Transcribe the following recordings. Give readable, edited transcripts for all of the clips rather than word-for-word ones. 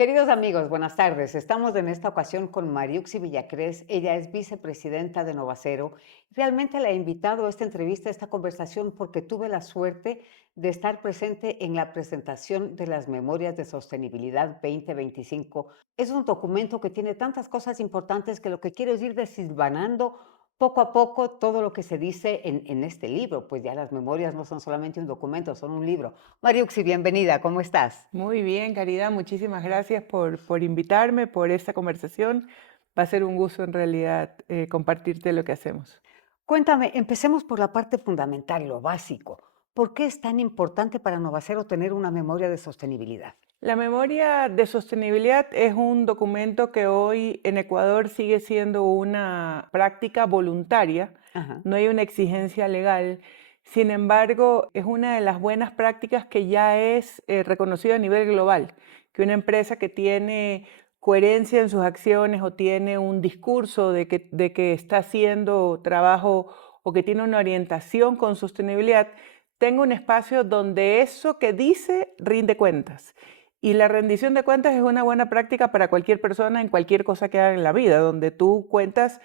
Queridos amigos, buenas tardes. Estamos en esta ocasión con Mariuxi Villacrés. Ella es vicepresidenta de Novacero. Realmente la he invitado a esta entrevista, a esta conversación, porque tuve la suerte de estar presente en la presentación de las Memorias de Sostenibilidad 2025. Es un documento que tiene tantas cosas importantes que lo que quiero es ir desilvanando poco a poco todo lo que se dice en este libro. Pues ya las memorias no son solamente un documento, son un libro. Mariuxi, bienvenida. ¿Cómo estás? Muy bien, Caridad, muchísimas gracias por invitarme, por esta conversación. Va a ser un gusto en realidad compartirte lo que hacemos. Cuéntame, empecemos por la parte fundamental, lo básico. ¿Por qué es tan importante para Novacero tener una memoria de sostenibilidad? La memoria de sostenibilidad es un documento que hoy en Ecuador sigue siendo una práctica voluntaria, Ajá. no hay una exigencia legal. Sin embargo, es una de las buenas prácticas que ya es reconocida a nivel global, que una empresa que tiene coherencia en sus acciones o tiene un discurso de que está haciendo trabajo o que tiene una orientación con sostenibilidad, tenga un espacio donde eso que dice rinde cuentas. Y la rendición de cuentas es una buena práctica para cualquier persona en cualquier cosa que haga en la vida, donde tú cuentas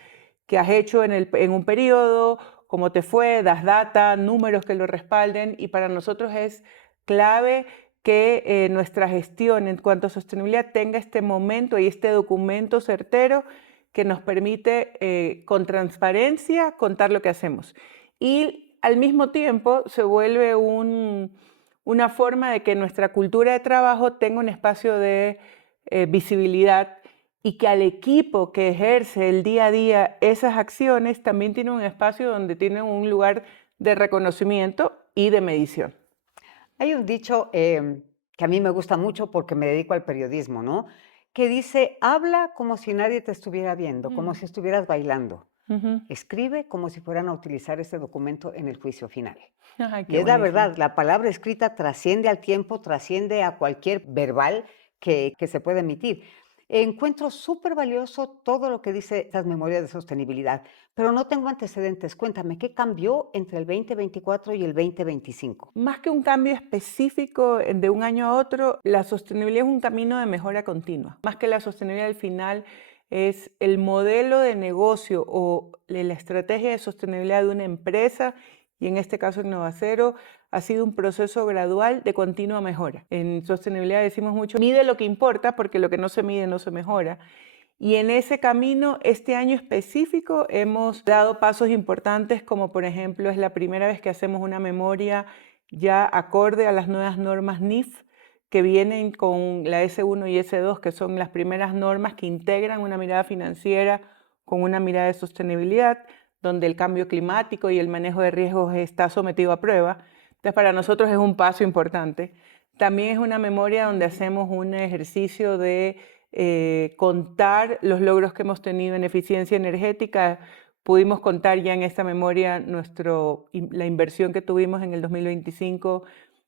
qué has hecho en un periodo, cómo te fue, das data, números que lo respalden, y para nosotros es clave que nuestra gestión en cuanto a sostenibilidad tenga este momento y este documento certero que nos permite con transparencia contar lo que hacemos. Y al mismo tiempo se vuelve una forma de que nuestra cultura de trabajo tenga un espacio de visibilidad y que al equipo que ejerce el día a día esas acciones también tiene un espacio donde tiene un lugar de reconocimiento y de medición. Hay un dicho que a mí me gusta mucho porque me dedico al periodismo, ¿no? Que dice, habla como si nadie te estuviera viendo, como Mm. si estuvieras bailando. Ujú. Escribe como si fueran a utilizar ese documento en el juicio final. Ay, Y qué es la buenísimo. verdad, la palabra escrita trasciende al tiempo, trasciende a cualquier verbal que se pueda emitir. Encuentro súper valioso todo lo que dice estas memorias de sostenibilidad, pero no tengo antecedentes. Cuéntame, ¿qué cambió entre el 2024 y el 2025? Más que un cambio específico de un año a otro, la sostenibilidad es un camino de mejora continua. Más que la sostenibilidad al final es el modelo de negocio o la estrategia de sostenibilidad de una empresa, y en este caso en Novacero ha sido un proceso gradual de continua mejora. En sostenibilidad decimos mucho, mide lo que importa porque lo que no se mide no se mejora. Y en ese camino, este año específico, hemos dado pasos importantes, como por ejemplo es la primera vez que hacemos una memoria ya acorde a las nuevas normas NIF que vienen con la S1 y S2, que son las primeras normas que integran una mirada financiera con una mirada de sostenibilidad, donde el cambio climático y el manejo de riesgos está sometido a prueba. Entonces, para nosotros es un paso importante. También es una memoria donde hacemos un ejercicio de contar los logros que hemos tenido en eficiencia energética. Pudimos contar ya en esta memoria la inversión que tuvimos en el 2025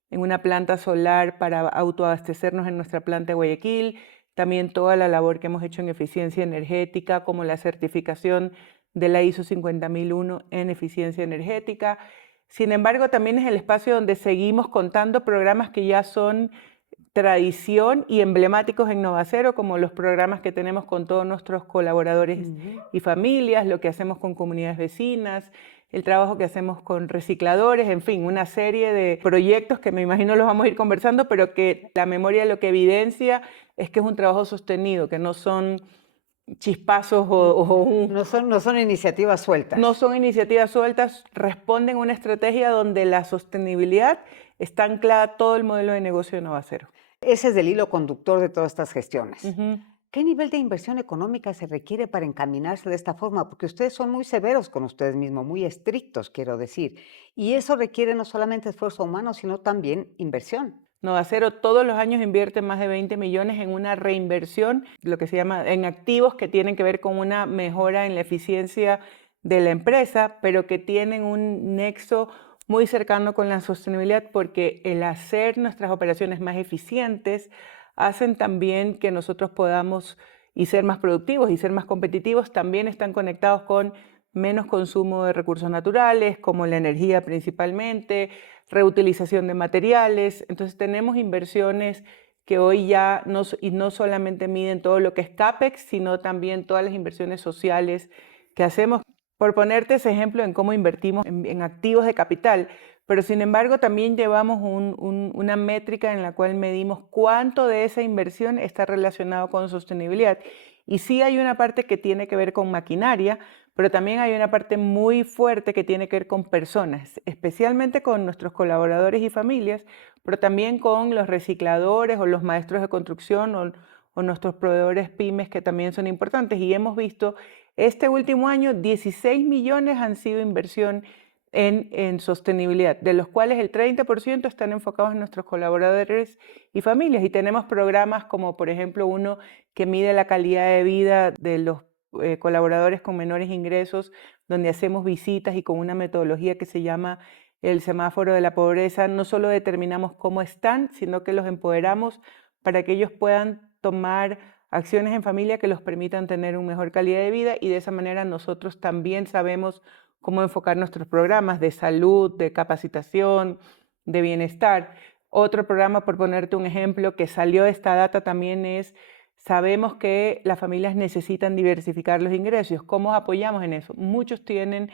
en una planta solar para autoabastecernos en nuestra planta de Guayaquil, también toda la labor que hemos hecho en eficiencia energética, como la certificación de la ISO 50001 en eficiencia energética. Sin embargo, también es el espacio donde seguimos contando programas que ya son tradición y emblemáticos en Novacero, como los programas que tenemos con todos nuestros colaboradores Ujú. y familias, lo que hacemos con comunidades vecinas, el trabajo que hacemos con recicladores, en fin, una serie de proyectos que me imagino los vamos a ir conversando, pero que la memoria lo que evidencia es que es un trabajo sostenido, que no son chispazos No son iniciativas no sueltas. son iniciativas sueltas, responden a una estrategia donde la sostenibilidad está anclada a todo el modelo de negocio de Novacero. Ese es el hilo conductor de todas estas gestiones. Ujú. ¿Qué nivel de inversión económica se requiere para encaminarse de esta forma? Porque ustedes son muy severos con ustedes mismos, muy estrictos, quiero decir. Y eso requiere no solamente esfuerzo humano, sino también inversión. Novacero todos los años invierte más de 20 millones en una reinversión, lo que se llama en activos que tienen que ver con una mejora en la eficiencia de la empresa, pero que tienen un nexo muy cercano con la sostenibilidad porque el hacer nuestras operaciones más eficientes hacen también que nosotros podamos y ser más productivos y ser más competitivos, también están conectados con menos consumo de recursos naturales, como la energía principalmente, reutilización de materiales. Entonces tenemos inversiones que hoy ya no solamente miden todo lo que es CAPEX, sino también todas las inversiones sociales que hacemos. Por ponerte ese ejemplo en cómo invertimos en activos de capital, pero sin embargo también llevamos una métrica en la cual medimos cuánto de esa inversión está relacionado con sostenibilidad. Y sí hay una parte que tiene que ver con maquinaria, pero también hay una parte muy fuerte que tiene que ver con personas, especialmente con nuestros colaboradores y familias, pero también con los recicladores o los maestros de construcción o nuestros proveedores pymes que también son importantes. Y hemos visto este último año 16 millones han sido inversión en sostenibilidad, de los cuales el 30% están enfocados en nuestros colaboradores y familias. Y tenemos programas como, por ejemplo, uno que mide la calidad de vida de los colaboradores con menores ingresos, donde hacemos visitas y con una metodología que se llama el semáforo de la pobreza, no solo determinamos cómo están, sino que los empoderamos para que ellos puedan tomar acciones en familia que los permitan tener una mejor calidad de vida, y de esa manera nosotros también sabemos cómo enfocar nuestros programas de salud, de capacitación, de bienestar. Otro programa, por ponerte un ejemplo, que salió de esta data también es, sabemos que las familias necesitan diversificar los ingresos. ¿Cómo apoyamos en eso? Muchos tienen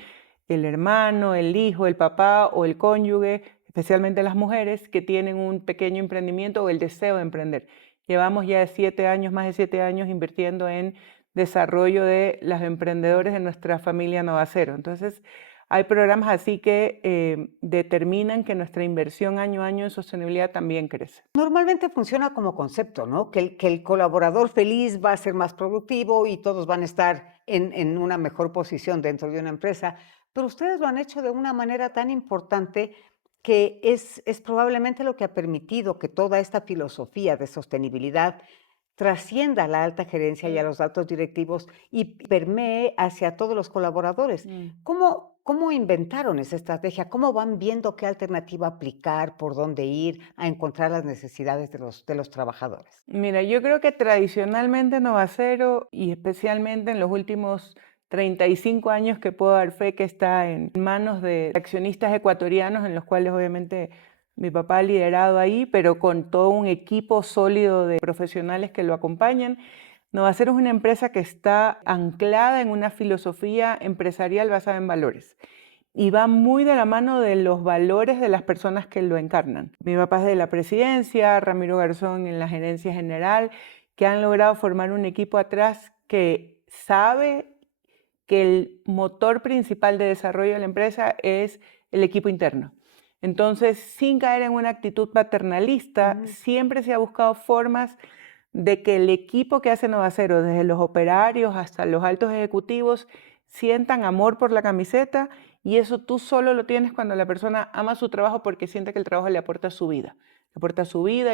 el hermano, el hijo, el papá o el cónyuge, especialmente las mujeres, que tienen un pequeño emprendimiento o el deseo de emprender. Llevamos ya 7 años, más de 7 años invirtiendo en desarrollo de los emprendedores de nuestra familia Novacero. Entonces, hay programas así que determinan que nuestra inversión año a año en sostenibilidad también crece. Normalmente funciona como concepto, ¿no? Que el colaborador feliz va a ser más productivo y todos van a estar en una mejor posición dentro de una empresa, pero ustedes lo han hecho de una manera tan importante que es probablemente lo que ha permitido que toda esta filosofía de sostenibilidad trascienda a la alta gerencia y a los altos directivos y permee hacia todos los colaboradores. Mm. ¿Cómo inventaron esa estrategia? ¿Cómo van viendo qué alternativa aplicar, por dónde ir a encontrar las necesidades de los trabajadores? Mira, yo creo que tradicionalmente Novacero, y especialmente en los últimos 35 años que puedo dar fe que está en manos de accionistas ecuatorianos, en los cuales obviamente mi papá ha liderado ahí, pero con todo un equipo sólido de profesionales que lo acompañan. Novacero es una empresa que está anclada en una filosofía empresarial basada en valores y va muy de la mano de los valores de las personas que lo encarnan. Mi papá es de la presidencia, Ramiro Garzón en la gerencia general, que han logrado formar un equipo atrás que sabe que el motor principal de desarrollo de la empresa es el equipo interno. Entonces, sin caer en una actitud paternalista, siempre se ha buscado formas de que el equipo que hace Novacero, desde los operarios hasta los altos ejecutivos, sientan amor por la camiseta, y eso tú solo lo tienes cuando la persona ama su trabajo porque siente que el trabajo le aporta su vida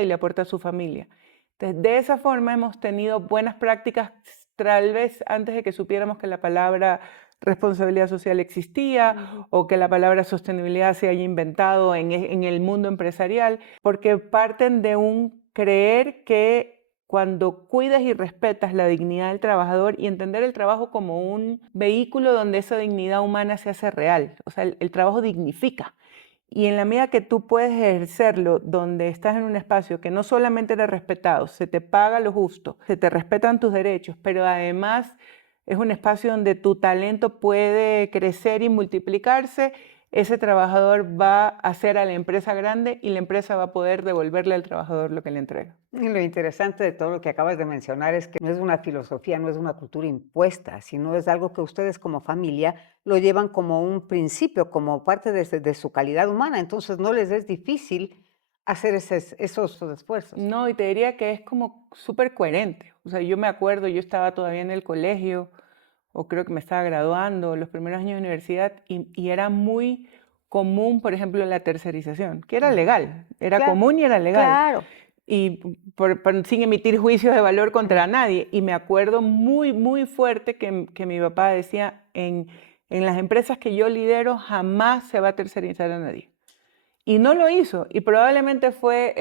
y le aporta a su familia. Entonces, de esa forma hemos tenido buenas prácticas, tal vez antes de que supiéramos que la palabra responsabilidad social existía o que la palabra sostenibilidad se haya inventado en el mundo empresarial, porque parten de un creer que cuando cuidas y respetas la dignidad del trabajador y entender el trabajo como un vehículo donde esa dignidad humana se hace real, o sea, el trabajo dignifica. Y en la medida que tú puedes ejercerlo donde estás en un espacio que no solamente eres respetado, se te paga lo justo, se te respetan tus derechos, pero además es un espacio donde tu talento puede crecer y multiplicarse, ese trabajador va a hacer a la empresa grande y la empresa va a poder devolverle al trabajador lo que le entrega. Y lo interesante de todo lo que acabas de mencionar es que no es una filosofía, no es una cultura impuesta, sino es algo que ustedes como familia lo llevan como un principio, como parte de su calidad humana. Entonces no les es difícil hacer esos esfuerzos. No, y te diría que es como súper coherente. O sea, yo me acuerdo, yo estaba todavía en el colegio, o creo que me estaba graduando, los primeros años de universidad, y era muy común, por ejemplo, la tercerización, que era legal, era Claro, común y era legal, claro. y sin emitir juicios de valor contra nadie. Y me acuerdo muy, muy fuerte que mi papá decía, en las empresas que yo lidero jamás se va a tercerizar a nadie. Y no lo hizo, y probablemente fue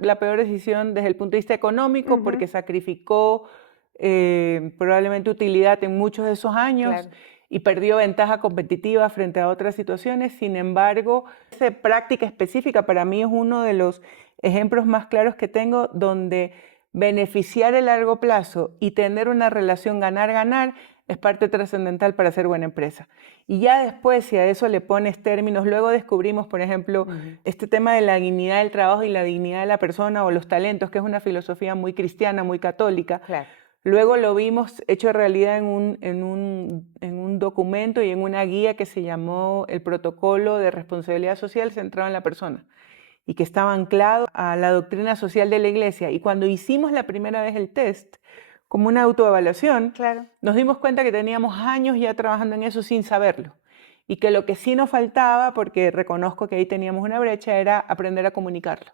la peor decisión desde el punto de vista económico, porque sacrificó probablemente utilidad en muchos de esos años, Claro. y perdió ventaja competitiva frente a otras situaciones. Sin embargo, esa práctica específica para mí es uno de los ejemplos más claros que tengo donde beneficiar a largo plazo y tener una relación ganar-ganar es parte trascendental para ser buena empresa. Y ya después, si a eso le pones términos, luego descubrimos, por ejemplo, este tema de la dignidad del trabajo y la dignidad de la persona o los talentos, que es una filosofía muy cristiana, muy católica. Claro. Luego lo vimos hecho realidad en un documento y en una guía que se llamó el Protocolo de Responsabilidad Social centrado en la persona y que estaba anclado a la doctrina social de la Iglesia. Y cuando hicimos la primera vez el test, como una autoevaluación, Claro. nos dimos cuenta que teníamos años ya trabajando en eso sin saberlo. Y que lo que sí nos faltaba, porque reconozco que ahí teníamos una brecha, era aprender a comunicarlo.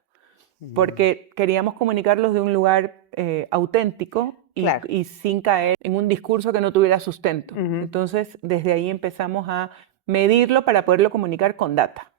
Porque queríamos comunicarlos de un lugar auténtico Claro. y sin caer en un discurso que no tuviera sustento. Ujú. Entonces, desde ahí empezamos a medirlo para poderlo comunicar con data.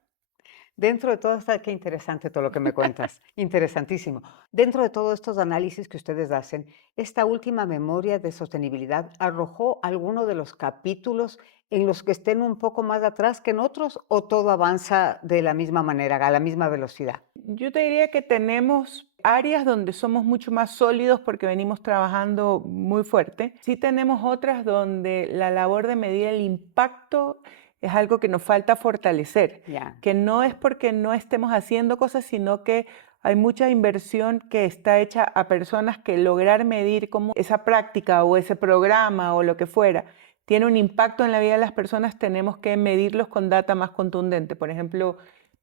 Dentro de todo esto, qué interesante todo lo que me cuentas, interesantísimo. Dentro de todos estos análisis que ustedes hacen, esta última memoria de sostenibilidad arrojó alguno de los capítulos en los que estén un poco más atrás que en otros o todo avanza de la misma manera, a la misma velocidad. Yo te diría que tenemos áreas donde somos mucho más sólidos porque venimos trabajando muy fuerte. Sí tenemos otras donde la labor de medir el impacto es algo que nos falta fortalecer, Ya. que no es porque no estemos haciendo cosas, sino que hay mucha inversión que está hecha a personas que lograr medir cómo esa práctica o ese programa o lo que fuera tiene un impacto en la vida de las personas, tenemos que medirlos con data más contundente. Por ejemplo,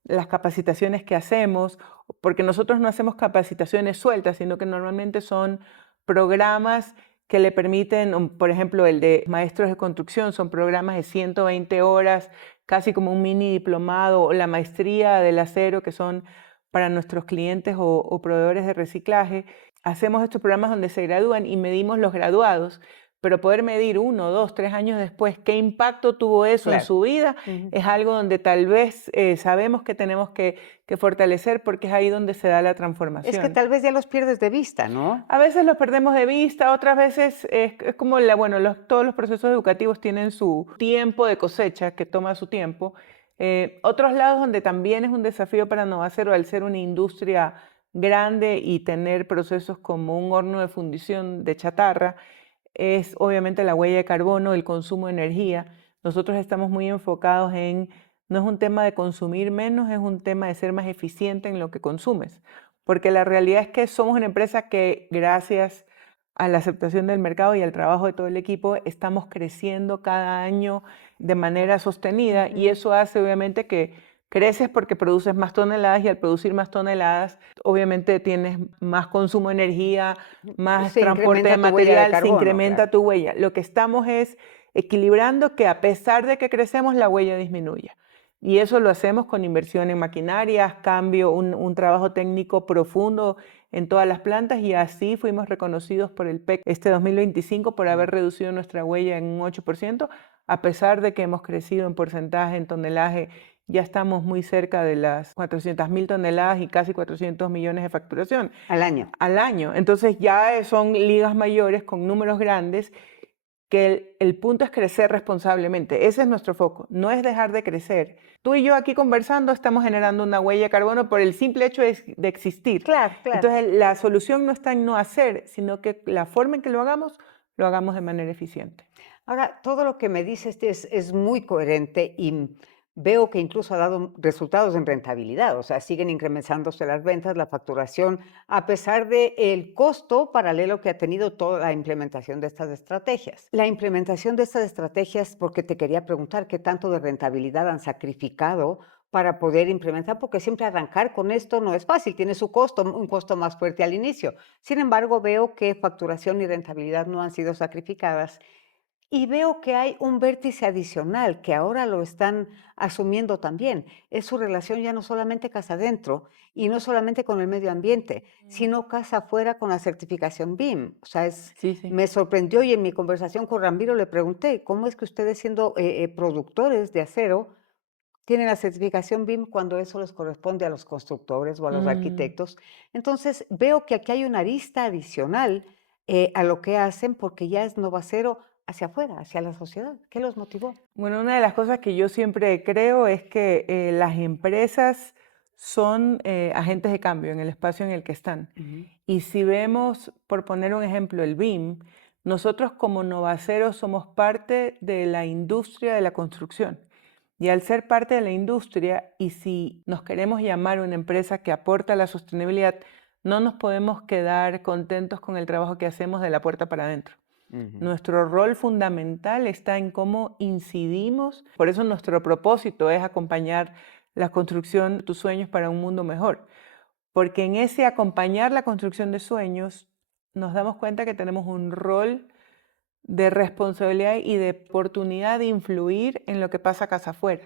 las capacitaciones que hacemos, porque nosotros no hacemos capacitaciones sueltas, sino que normalmente son programas que le permiten, por ejemplo, el de maestros de construcción, son programas de 120 horas, casi como un mini diplomado, o la maestría del acero, que son para nuestros clientes o proveedores de reciclaje. Hacemos estos programas donde se gradúan y medimos los graduados, pero poder medir 1, 2, 3 años después qué impacto tuvo eso en Claro. su vida Ujú. es algo donde tal vez sabemos que tenemos que fortalecer porque es ahí donde se da la Es que transformación. tal vez ya los pierdes de vista, ¿no? A veces los perdemos de vista, otras veces es como, bueno, todos los procesos educativos tienen su tiempo de cosecha, que toma su tiempo. Otros lados donde también es un desafío para Novacero al ser una industria grande y tener procesos como un horno de fundición de chatarra, es obviamente la huella de carbono, el consumo de energía. Nosotros estamos muy enfocados no es un tema de consumir menos, es un tema de ser más eficiente en lo que consumes. Porque la realidad es que somos una empresa que gracias a la aceptación del mercado y al trabajo de todo el equipo, estamos creciendo cada año de manera sostenida y eso hace obviamente que creces porque produces más toneladas y al producir más toneladas, obviamente tienes más consumo de energía, más Se transporte de incrementa tu huella de material, se carbono, claro. incrementa tu huella. Lo que estamos es equilibrando que a pesar de que crecemos, la huella disminuya. Y eso lo hacemos con inversión en maquinarias, cambio, un trabajo técnico profundo en todas las plantas y así fuimos reconocidos por el PEC este 2025 por haber reducido nuestra huella en un 8%, a pesar de que hemos crecido en porcentaje, en tonelaje. Ya estamos muy cerca de las 400.000 toneladas y casi 400 millones de facturación Al año. al año. Entonces ya son ligas mayores con números grandes que el punto es crecer responsablemente. Ese es nuestro foco, no es dejar de crecer. Tú y yo aquí conversando estamos generando una huella de carbono por el simple hecho de existir. Claro, claro. Entonces la solución no está en no hacer, sino que la forma en que lo hagamos de manera eficiente. Ahora, todo lo que me dices es muy coherente y veo que incluso ha dado resultados en rentabilidad, o sea, siguen incrementándose las ventas, la facturación, a pesar del costo paralelo que ha tenido toda la implementación de estas estrategias. La implementación de estas estrategias, porque te quería preguntar qué tanto de rentabilidad han sacrificado para poder implementar, porque siempre arrancar con esto no es fácil, tiene su costo, un costo más fuerte al inicio. Sin embargo, veo que facturación y rentabilidad no han sido sacrificadas y veo que hay un vértice adicional que ahora lo están asumiendo también. Es su relación ya no solamente casa adentro y no solamente con el medio ambiente, sino casa afuera con la certificación BIM. O sea, Sí, sí. me sorprendió y en mi conversación con Ramiro le pregunté, ¿cómo es que ustedes siendo productores de acero tienen la certificación BIM cuando eso les corresponde a los constructores o a los Mm. arquitectos? Entonces, veo que aquí hay una arista adicional a lo que hacen porque ya es Novacero hacia afuera, hacia la sociedad? ¿Qué los motivó? Bueno, una de las cosas que yo siempre creo es que las empresas son agentes de cambio en el espacio en el que están. Ujú. Y si vemos, por poner un ejemplo, el BIM, nosotros como Novacero somos parte de la industria de la construcción. Y al ser parte de la industria, y si nos queremos llamar una empresa que aporta a la sostenibilidad, no nos podemos quedar contentos con el trabajo que hacemos de la puerta para adentro. Ujú. Nuestro rol fundamental está en cómo incidimos, por eso nuestro propósito es acompañar la construcción de tus sueños para un mundo mejor, porque en ese acompañar la construcción de sueños nos damos cuenta que tenemos un rol de responsabilidad y de oportunidad de influir en lo que pasa casa afuera.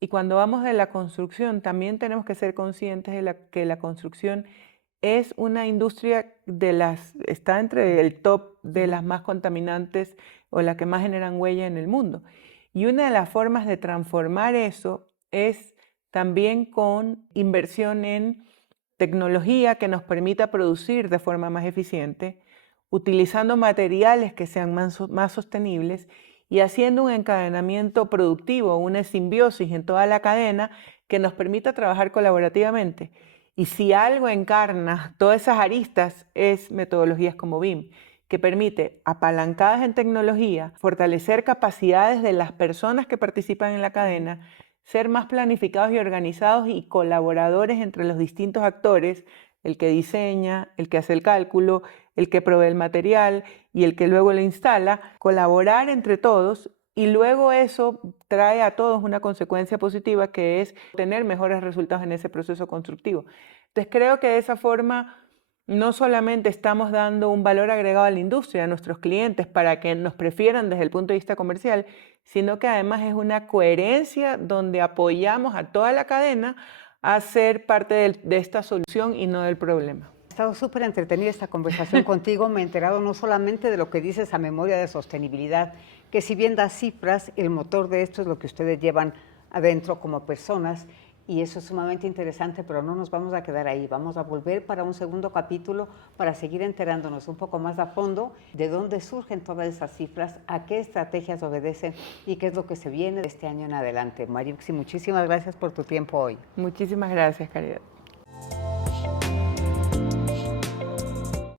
Y cuando vamos de la construcción, también tenemos que ser conscientes de que la construcción es una industria está entre el top de Ujú. las más contaminantes o las que más generan huella en el mundo. Y una de las formas de transformar eso es también con inversión en tecnología que nos permita producir de forma más eficiente, utilizando materiales que sean más sostenibles y haciendo un encadenamiento productivo, una simbiosis en toda la cadena que nos permita trabajar colaborativamente. Y si algo encarna todas esas aristas es metodologías como BIM, que permite, apalancadas en tecnología, fortalecer capacidades de las personas que participan en la cadena, ser más planificados y organizados y colaboradores entre los distintos actores, el que diseña, el que hace el cálculo, el que provee el material y el que luego lo instala, colaborar entre todos y luego eso trae a todos una consecuencia positiva que es tener mejores resultados en ese proceso constructivo. Entonces creo que de esa forma no solamente estamos dando un valor agregado a la industria, a nuestros clientes, para que nos prefieran desde el punto de vista comercial, sino que además es una coherencia donde apoyamos a toda la cadena a ser parte de esta solución y no del problema. Ha estado súper entretenida esta conversación contigo. Me he enterado no solamente de lo que dices a memoria de sostenibilidad, que si bien das cifras, el motor de esto es lo que ustedes llevan adentro como personas, y eso es sumamente interesante, pero no nos vamos a quedar ahí. Vamos a volver para un segundo capítulo para seguir enterándonos un poco más a fondo de dónde surgen todas esas cifras, a qué estrategias obedecen y qué es lo que se viene de este año en adelante. Mariuxi, muchísimas gracias por tu tiempo hoy. Muchísimas gracias, Caridad.